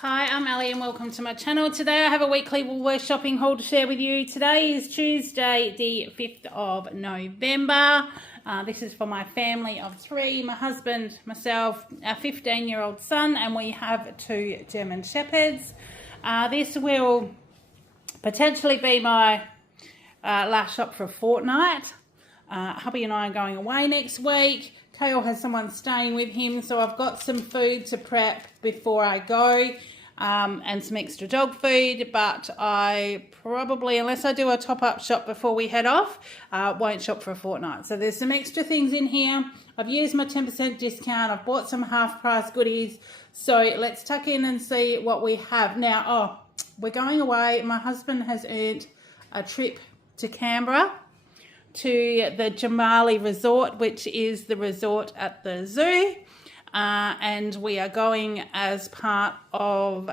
Hi, I'm Ali and welcome to my channel. Today I have a weekly Woolworths shopping haul to share with you. Today is Tuesday the 5th of November. This is for my family of 3, my husband, myself, our 15-year-old son, and we have 2 German Shepherds. This will potentially be my last shop for a fortnight. Hubby and I are going away next week. Kale has someone staying with him, so I've got some food to prep before I go, and some extra dog food, but I probably, unless I do a top-up shop before we head off, won't shop for a fortnight. So there's some extra things in here. I've used my 10% discount. I've bought some half-price goodies. So let's tuck in and see what we have. Now, we're going away. My husband has earned a trip to Canberra, to the Jamali Resort, which is the resort at the zoo, and we are going as part of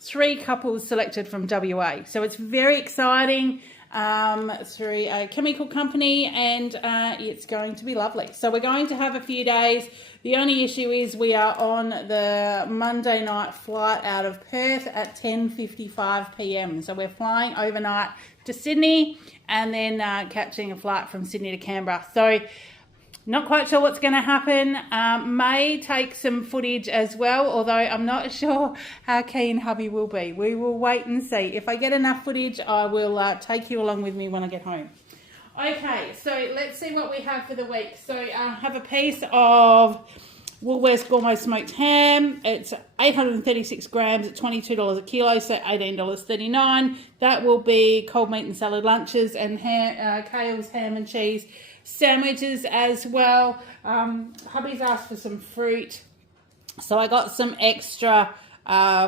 3 couples selected from WA. So it's very exciting, through a chemical company, and it's going to be lovely. So we're going to have a few days. The only issue is we are on the Monday night flight out of Perth at 10:55 p.m. So we're flying overnight to Sydney and then catching a flight from Sydney to Canberra. So not quite sure what's going to happen. May take some footage as well, although I'm not sure how keen hubby will be. We will wait and see. If I get enough footage, I will take you along with me when I get home. Okay, so let's see what we have for the week. So I have a piece of Woolworths Gourmet Smoked Ham. It's 836 grams at $22 a kilo, so $18.39. That will be cold meat and salad lunches and Kale's ham and cheese sandwiches as well. Hubby's asked for some fruit, so I got some extra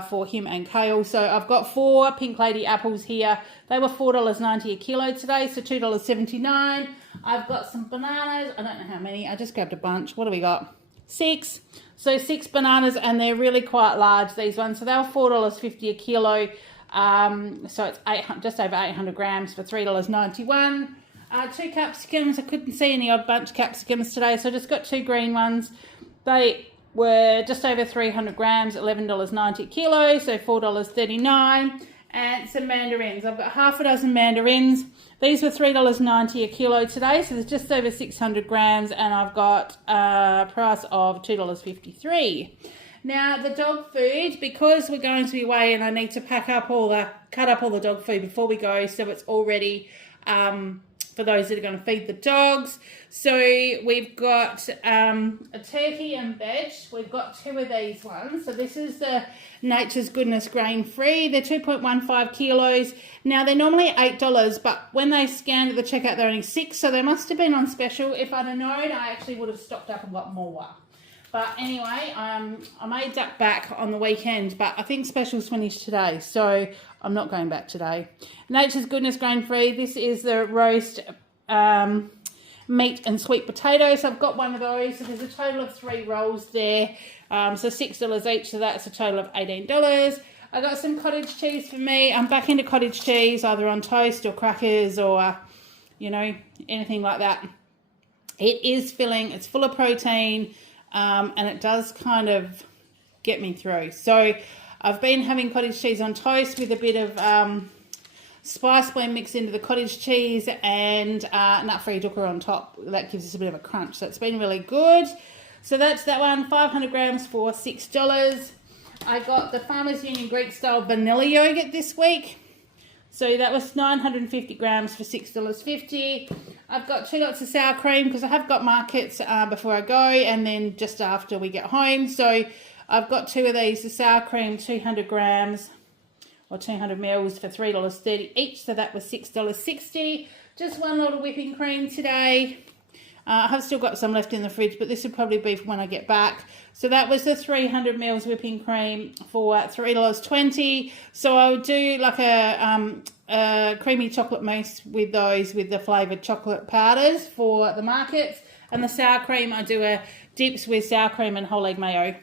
for him and Kale. So I've got 4 Pink Lady apples here. They were $4.90 a kilo today, so $2.79. I've got some bananas. I don't know how many. I just grabbed a bunch. What do we got? 6. So 6 bananas, and they're really quite large, these ones. So they were $4.50 a kilo. So it's just over 800 grams for $3.91. 2 capsicums. I couldn't see any odd bunch capsicums today, so I just got 2 green ones. They were just over 300 grams, $11.90 a kilo, so $4.39. And some mandarins. I've got half a dozen mandarins. These were $3.90 a kilo today, so there's just over 600 grams, and I've got a price of $2.53. Now, the dog food, because we're going to be away and I need to cut up all the dog food before we go, so it's all ready for those that are going to feed the dogs. So we've got a turkey and veg. We've got 2 of these ones. So this is the Nature's Goodness grain free. They're 2.15 kilos. Now they're normally $8, but when they scanned at the checkout, they're only 6. So they must have been on special. If I'd have known, I actually would have stocked up and got more. But anyway, I may duck back on the weekend, but I think specials finished today, so I'm not going back today. Nature's Goodness grain free. This is the roast meat and sweet potatoes. I've got one of those. So there's a total of 3 rolls there, so $6 each. So that's a total of $18. I got some cottage cheese for me. I'm back into cottage cheese, either on toast or crackers or anything like that. It is filling. It's full of protein. And it does kind of get me through. So I've been having cottage cheese on toast with a bit of spice blend mixed into the cottage cheese and nut-free dukkha on top. That gives us a bit of a crunch. So it's been really good. So that's that one, 500 grams for $6. I got the Farmers Union Greek-style vanilla yogurt this week. So that was 950 grams for $6.50. I've got 2 lots of sour cream because I have got markets before I go and then just after we get home. So I've got 2 of these, the sour cream, 200 grams or 200 mils for $3.30 each. So that was $6.60. Just 1 lot of whipping cream today. I have still got some left in the fridge, but this would probably be for when I get back. So that was the 300 mils whipping cream for $3.20. So I would do like a creamy chocolate mousse with those, with the flavoured chocolate powders for the markets. And the sour cream, I do a dips with sour cream and whole egg mayo.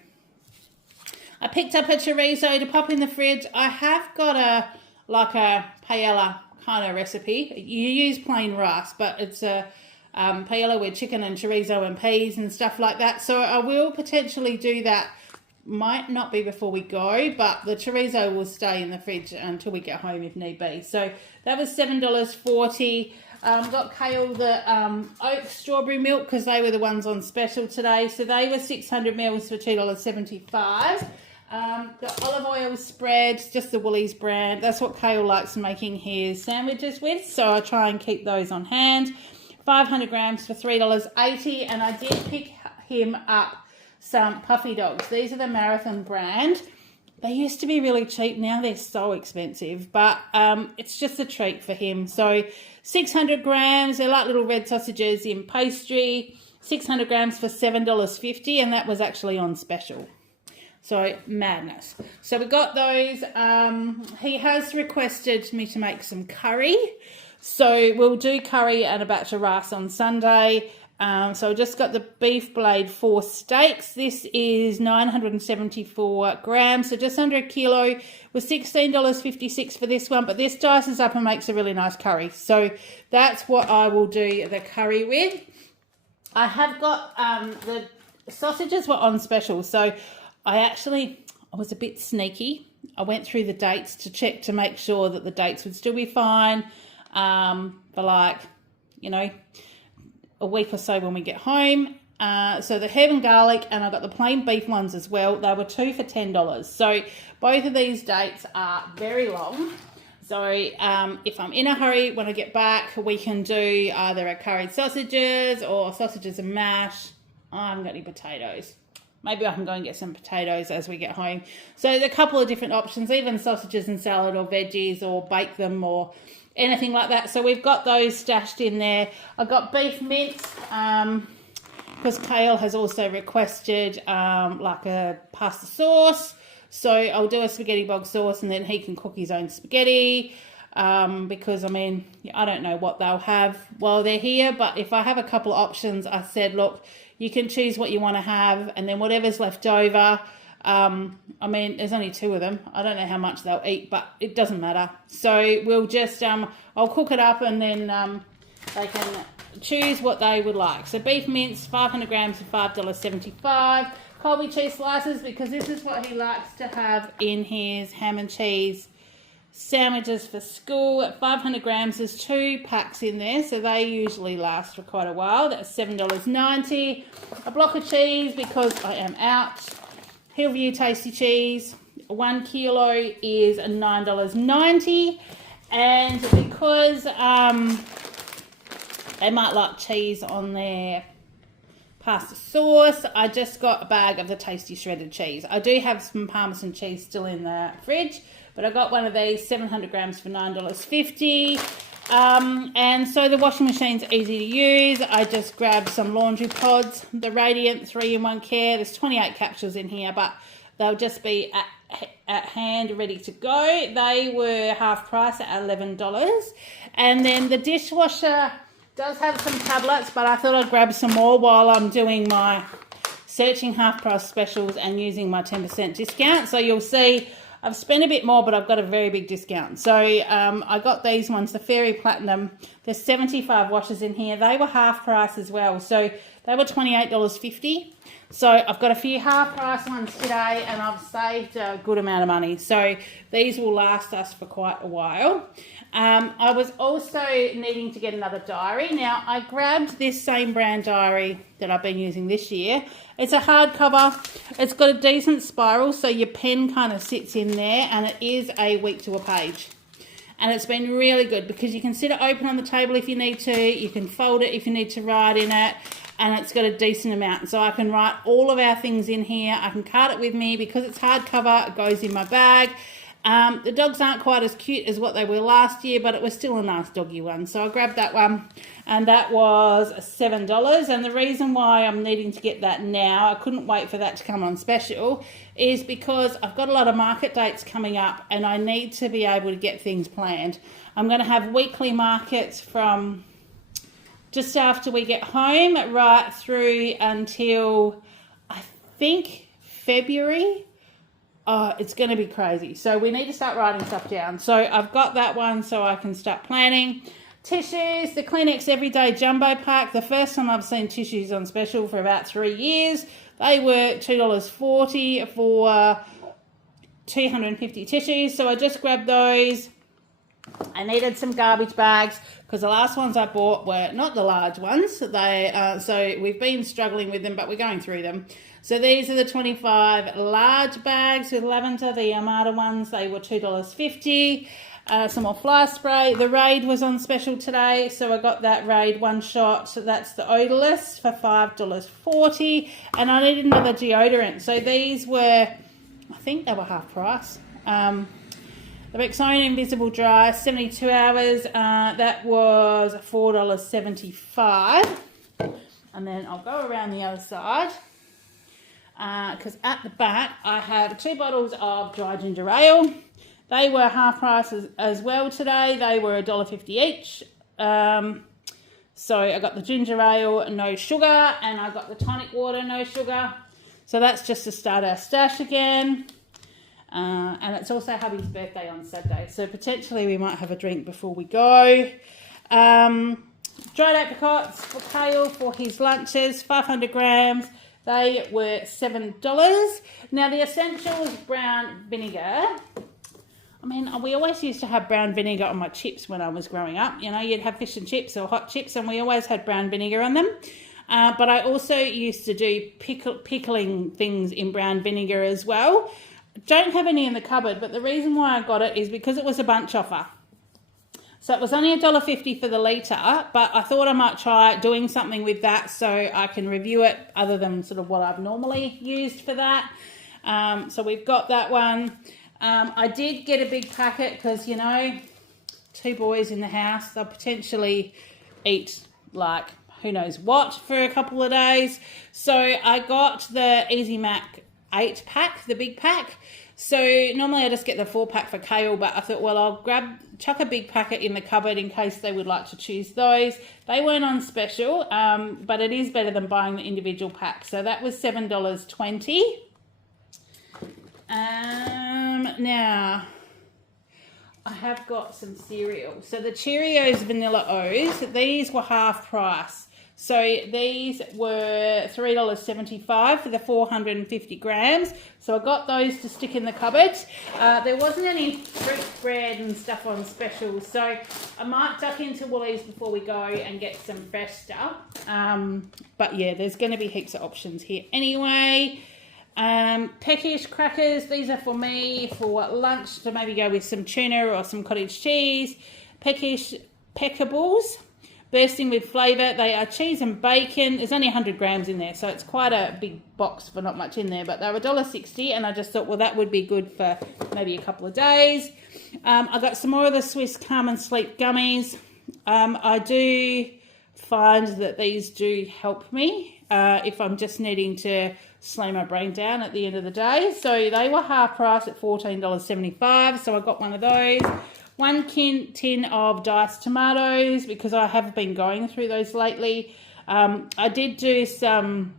I picked up a chorizo to pop in the fridge. I have got a paella kind of recipe. You use plain rice, but it's a paella with chicken and chorizo and peas and stuff like that. So I will potentially do that might not be before we go, but the chorizo will stay in the fridge until we get home if need be. So that was $7.40. Got kale the oat strawberry milk because they were the ones on special today. So they were 600 mils for $2.75. The olive oil spread, just the Woolies brand. That's what Kale likes making his sandwiches with. So I try and keep those on hand. 500 grams for $3.80. And I did pick him up some puffy dogs. These are the Marathon brand. They used to be really cheap. Now they're so expensive, but it's just a treat for him. So 600 grams, they're like little red sausages in pastry. 600 grams for $7.50, and that was actually on special. So madness. So we got those. He has requested me to make some curry. So we'll do curry and a batch of rice on Sunday. So I just got the beef blade 4 steaks. This is 974 grams, so just under a kilo. Was $16.56 for this one, but this dices up and makes a really nice curry. So that's what I will do the curry with. I have got the sausages were on special, so I was a bit sneaky. I went through the dates to check to make sure that the dates would still be fine for like, you know, a week or so when we get home. So the herb and garlic, and I got the plain beef ones as well. They were 2 for $10. So both of these dates are very long. So if I'm in a hurry when I get back, we can do either a curried sausages or sausages and mash. I haven't got any potatoes. Maybe I can go and get some potatoes as we get home. So there's a couple of different options, even sausages and salad or veggies, or bake them or anything like that. So we've got those stashed in there. I've got beef mince because Kale has also requested like a pasta sauce. So I'll do a spaghetti bog sauce, and then he can cook his own spaghetti because, I mean, I don't know what they'll have while they're here. But if I have a couple of options, I said, look, you can choose what you want to have, and then whatever's left over. I mean, there's only 2 of them. I don't know how much they'll eat, but it doesn't matter. So we'll just, I'll cook it up, and then they can choose what they would like. So beef mince, 500 grams for $5.75. Colby cheese slices, because this is what he likes to have in his ham and cheese sandwiches for school. 500 grams, there's 2 packs in there, so they usually last for quite a while. That's $7.90. A block of cheese because I am out. Hillview Tasty Cheese, 1 kilo is $9.90, and because they might like cheese on their pasta sauce, I just got a bag of the tasty shredded cheese. I do have some Parmesan cheese still in the fridge, but I got one of these, 700 grams for $9.50. And so the washing machine's easy to use. I just grabbed some laundry pods, the Radiant 3-in-1 Care. There's 28 capsules in here, but they'll just be at hand, ready to go. They were half price at $11. And then the dishwasher does have some tablets, but I thought I'd grab some more while I'm doing my searching half price specials and using my 10% discount. So you'll see I've spent a bit more, but I've got a very big discount. So I got these ones, the Fairy Platinum. There's 75 washers in here. They were half price as well. So they were $28.50. So I've got a few half price ones today, and I've saved a good amount of money. So these will last us for quite a while. I was also needing to get another diary. Now, I grabbed this same brand diary that I've been using this year. It's a hardcover. It's got a decent spiral, so your pen kind of sits in there, and it is a week to a page. And it's been really good because you can sit it open on the table if you need to. You can fold it if you need to write in it. And it's got a decent amount. So I can write all of our things in here. I can cart it with me because it's hardcover. It goes in my bag. The dogs aren't quite as cute as what they were last year, but it was still a nice doggy one. So I grabbed that one, and that was $7. And the reason why I'm needing to get that now, I couldn't wait for that to come on special, is because I've got a lot of market dates coming up, and I need to be able to get things planned. I'm going to have weekly markets from just after we get home right through until, I think, February. Oh, it's going to be crazy. So we need to start writing stuff down. So I've got that one so I can start planning. Tissues, the Kleenex Everyday Jumbo Pack. The first time I've seen tissues on special for about 3 years. They were $2.40 for 250 tissues. So I just grabbed those. I needed some garbage bags because the last ones I bought were not the large ones. So we've been struggling with them, but we're going through them. So these are the 25 large bags with lavender, the Armada ones. They were $2.50. Some more fly spray. The Raid was on special today, so I got that Raid one shot. So that's the odorless for $5.40, and I needed another deodorant. So these were, I think they were half price. The Rexona Invisible Dry 72 hours. That was $4.75, and then I'll go around the other side. Because at the back I have 2 bottles of dry ginger ale. They were half price as well today. They were $1.50 each. So I got the ginger ale, no sugar, and I got the tonic water, no sugar. So that's just to start our stash again. And it's also hubby's birthday on Saturday, so potentially we might have a drink before we go. Dried apricots for Kale for his lunches, 500 grams. They were $7. Now the Essentials brown vinegar. I mean, we always used to have brown vinegar on my chips when I was growing up. You know, you'd have fish and chips or hot chips, and we always had brown vinegar on them. But I also used to do pickling things in brown vinegar as well. Don't have any in the cupboard, but the reason why I got it is because it was a bunch offer. So it was only $1.50 for the litre, but I thought I might try doing something with that so I can review it other than sort of what I've normally used for that. So we've got that one. I did get a big packet because, you know, 2 boys in the house, they'll potentially eat like who knows what for a couple of days. So I got the Easy Mac 8 pack, the big pack. So normally I just get the 4-pack for Kale, but I thought, well, I'll chuck a big packet in the cupboard in case they would like to choose those. They weren't on special, but it is better than buying the individual pack. So that was $7.20. Now, I have got some cereal. So the Cheerios Vanilla O's, these were half price. So these were $3.75 for the 450 grams. So I got those to stick in the cupboard. There wasn't any fruit bread and stuff on special. So I might duck into Woolies before we go and get some fresh stuff. But yeah, there's going to be heaps of options here anyway. Peckish crackers, these are for me for lunch to maybe go with some tuna or some cottage cheese. Peckish peckables, bursting with flavour. They are cheese and bacon. There's only 100 grams in there, so it's quite a big box for not much in there, but they were $1.60, and I just thought, well, that would be good for maybe a couple of days. I got some more of the Swiss Calm and Sleep gummies. I do find that these do help me if I'm just needing to slow my brain down at the end of the day. So they were half price at $14.75, so I got one of those. 1 tin of diced tomatoes because I have been going through those lately. I did do some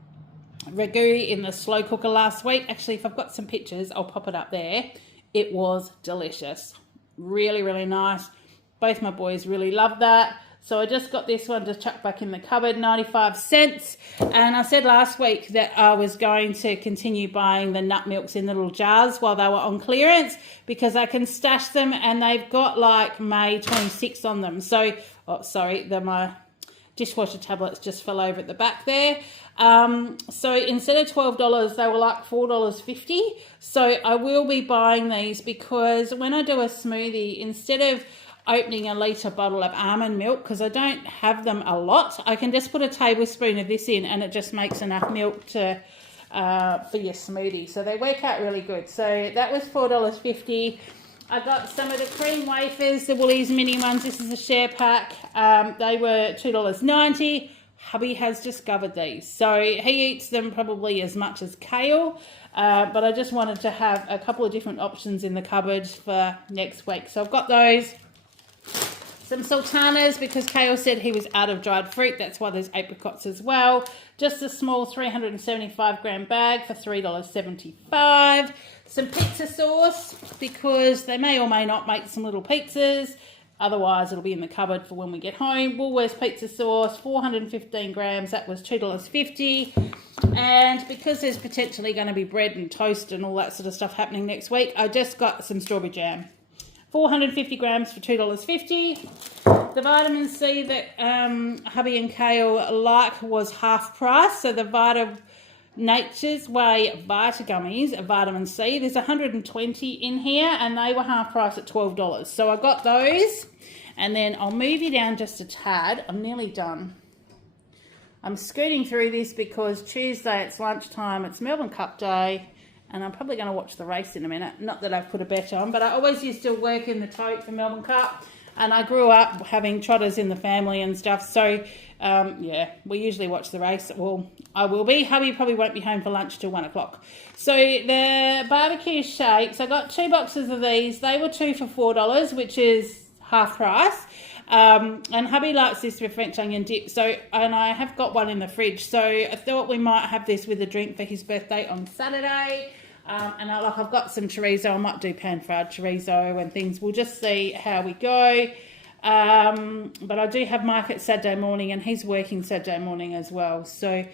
ragu in the slow cooker last week. Actually, if I've got some pictures, I'll pop it up there. It was delicious. Really, really nice. Both my boys really loved that. So I just got this one to chuck back in the cupboard, 95 cents. And I said last week that I was going to continue buying the nut milks in little jars while they were on clearance because I can stash them and they've got like May 26 on them. So, oh, sorry, my dishwasher tablets just fell over at the back there. So instead of $12, they were like $4.50. So I will be buying these because when I do a smoothie, instead of opening a litre bottle of almond milk, because I don't have them a lot, I can just put a tablespoon of this in and it just makes enough milk to for your smoothie. So they work out really good. So that was $4.50. I got some of the cream wafers, the Woolies mini ones. This is a share pack. They were $2.90. Hubby has discovered these. So he eats them probably as much as Kale. But I just wanted to have a couple of different options in the cupboard for next week. So I've got those. Some sultanas because Kale said he was out of dried fruit. That's why there's apricots as well. Just a small 375 gram bag for $3.75. Some pizza sauce because they may or may not make some little pizzas. otherwise it'll be in the cupboard for when we get home. Woolworths pizza sauce, 415 grams, that was $2.50. And because there's potentially going to be bread and toast and all that sort of stuff happening next week, I just got some strawberry jam. 450 grams for $2.50. The vitamin C that hubby and Kale like was half price. So the Nature's Way Vita Gummies, vitamin C, there's 120 in here and they were half price at $12. So I got those, and then I'll move you down just a tad. I'm nearly done. I'm scooting through this because Tuesday it's lunchtime, it's Melbourne Cup Day, and I'm probably going to watch the race in a minute. Not that I've put a bet on, but I always used to work in the tote for Melbourne Cup, and I grew up having trotters in the family and stuff. So, yeah, we usually watch the race. Well, I will be. Hubby probably won't be home for lunch till 1 o'clock. So the barbecue shakes, I got 2 boxes of these. They were 2 for $4, which is half price. And hubby likes this with French onion dip. So, and I have got one in the fridge. So I thought we might have this with a drink for his birthday on Saturday. And I've got some chorizo. I might do pan-fried chorizo and things. We'll just see how we go. But I do have market Saturday morning, and he's working Saturday morning as well. So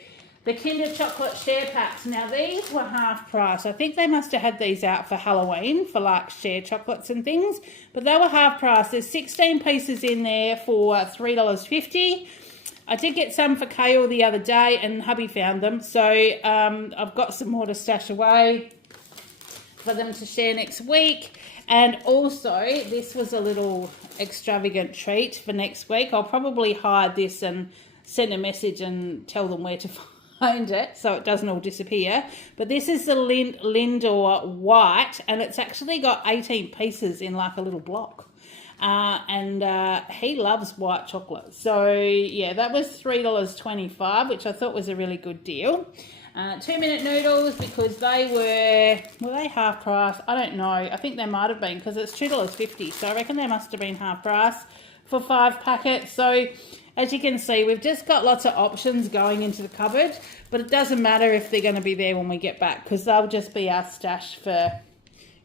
the Kinder Chocolate Share Packs. Now, these were half price. I think they must have had these out for Halloween for like share chocolates and things. But they were half price. There's 16 pieces in there for $3.50. I did get some for Kale the other day, and hubby found them. So I've got some more to stash away for them to share next week. And also, this was a little extravagant treat for next week. I'll probably hide this and send a message and tell them where to find it so it doesn't all disappear. But this is the Lindor White, and it's actually got 18 pieces in like a little block. And he loves white chocolate. So, yeah, that was $3.25, which I thought was a really good deal. 2-minute noodles, because they were they half price? I don't know. I think they might have been, because it's $2.50. So I reckon they must have been half price for 5 packets. So as you can see, we've just got lots of options going into the cupboard, but it doesn't matter if they're going to be there when we get back, because they'll just be our stash for,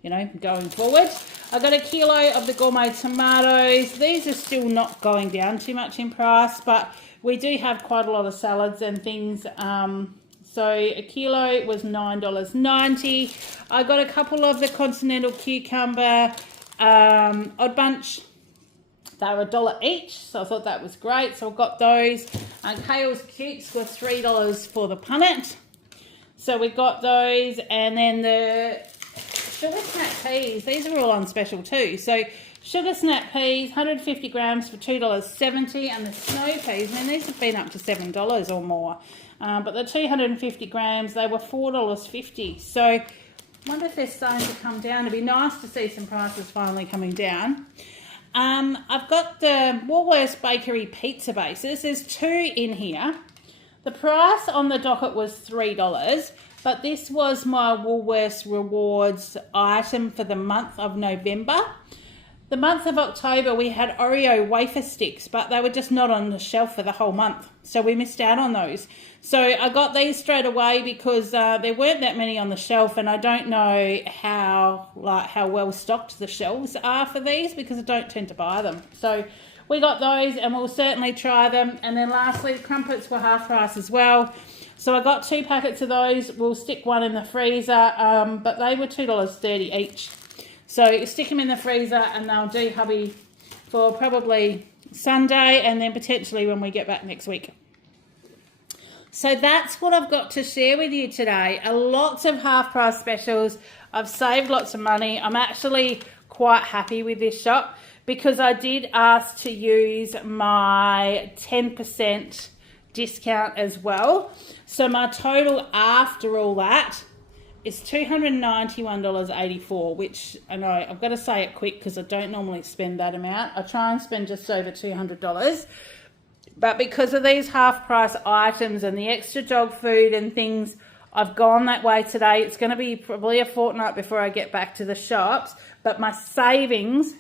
you know, going forward. I got a kilo of the gourmet tomatoes. These are still not going down too much in price, but we do have quite a lot of salads and things. So a kilo was $9.90. I got a couple of the continental cucumber Odd Bunch. They were $1 each, so I thought that was great. So I got those. And Kale's Cukes were $3 for the punnet. So we got those. And then the sugar snap peas, these are all on special too. So sugar snap peas, 150 grams for $2.70. And the snow peas, I mean, these have been up to $7 or more. But the 250 grams, they were $4.50. So I wonder if they're starting to come down. It'd be nice to see some prices finally coming down. I've got the Woolworths Bakery pizza bases. There's 2 in here. The price on the docket was $3, but this was my Woolworths Rewards item for the month of November. The month of October, we had Oreo wafer sticks, but they were just not on the shelf for the whole month. So we missed out on those. So I got these straight away because there weren't that many on the shelf, and I don't know how well stocked the shelves are for these because I don't tend to buy them. So we got those, and we'll certainly try them. And then lastly, the crumpets were half price as well. So I got 2 packets of those. We'll stick one in the freezer, but they were $2.30 each. So stick them in the freezer, and they'll do hubby for probably Sunday, and then potentially when we get back next week. So that's what I've got to share with you today. Lots of half-price specials. I've saved lots of money. I'm actually quite happy with this shop because I did ask to use my 10% discount as well. So my total after all that is $291.84, which I know I've got to say it quick because I don't normally spend that amount. I try and spend just over $200. But because of these half-price items and the extra dog food and things, I've gone that way today. It's going to be probably a fortnight before I get back to the shops. But my savings,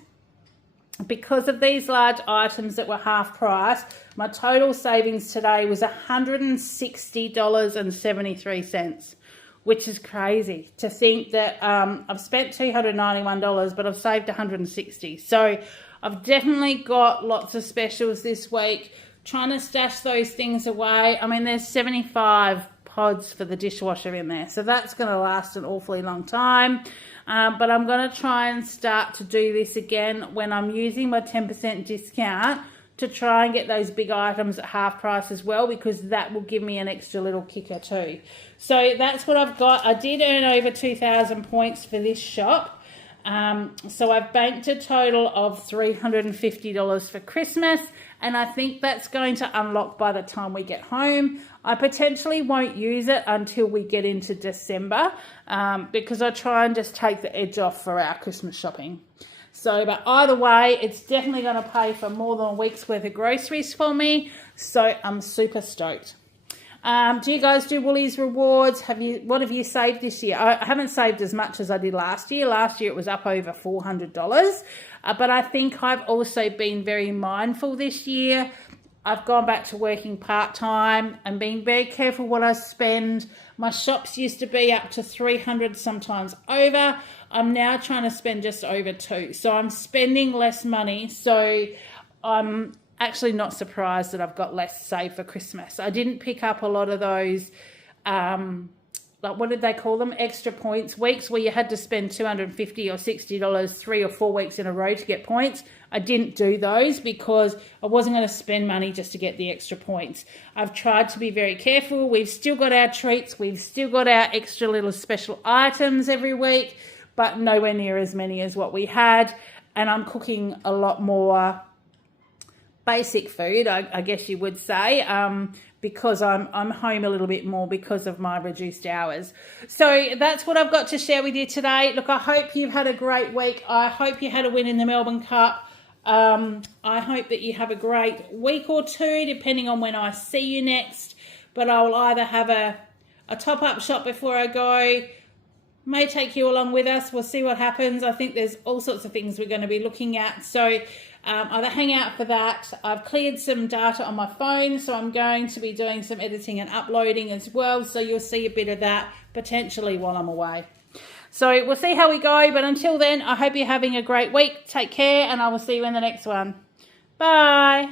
because of these large items that were half price, my total savings today was $160.73, which is crazy to think that I've spent $291, but I've saved $160. So I've definitely got lots of specials this week. Trying to stash those things away. I mean, there's 75 pods for the dishwasher in there, so that's going to last an awfully long time. But I'm going to try and start to do this again when I'm using my 10% discount to try and get those big items at half price as well, because that will give me an extra little kicker too. So that's what I've got. I did earn over 2,000 points for this shop. So I've banked a total of $350 for Christmas, and I think that's going to unlock by the time we get home. I potentially won't use it until we get into December, because I try and just take the edge off for our Christmas shopping. So, but either way, it's definitely going to pay for more than a week's worth of groceries for me. So I'm super stoked. Do you guys do Woolies rewards? What have you saved this year? I haven't saved as much as I did last year. Last year it was up over $400. But I think I've also been very mindful this year. I've gone back to working part-time and being very careful what I spend. My shops used to be up to $300, sometimes over. I'm now trying to spend just over $200. So I'm spending less money. So I'm actually not surprised that I've got less saved for Christmas. I didn't pick up a lot of those, like what did they call them? Extra points weeks, where you had to spend $250 or $60 3 or 4 weeks in a row to get points. I didn't do those because I wasn't going to spend money just to get the extra points. I've tried to be very careful. We've still got our treats. We've still got our extra little special items every week, but nowhere near as many as what we had. And I'm cooking a lot more basic food, I guess you would say, because I'm home a little bit more because of my reduced hours. So that's what I've got to share with you today. Look, I hope you've had a great week. I hope you had a win in the Melbourne Cup. I hope that you have a great week or two, depending on when I see you next. But I'll either have a top-up shop before I go, may take you along with us. We'll see what happens. I think there's all sorts of things we're going to be looking at. So either hang out for that. I've cleared some data on my phone, so I'm going to be doing some editing and uploading as well. So you'll see a bit of that potentially while I'm away. So we'll see how we go. But until then, I hope you're having a great week. Take care, and I will see you in the next one. Bye.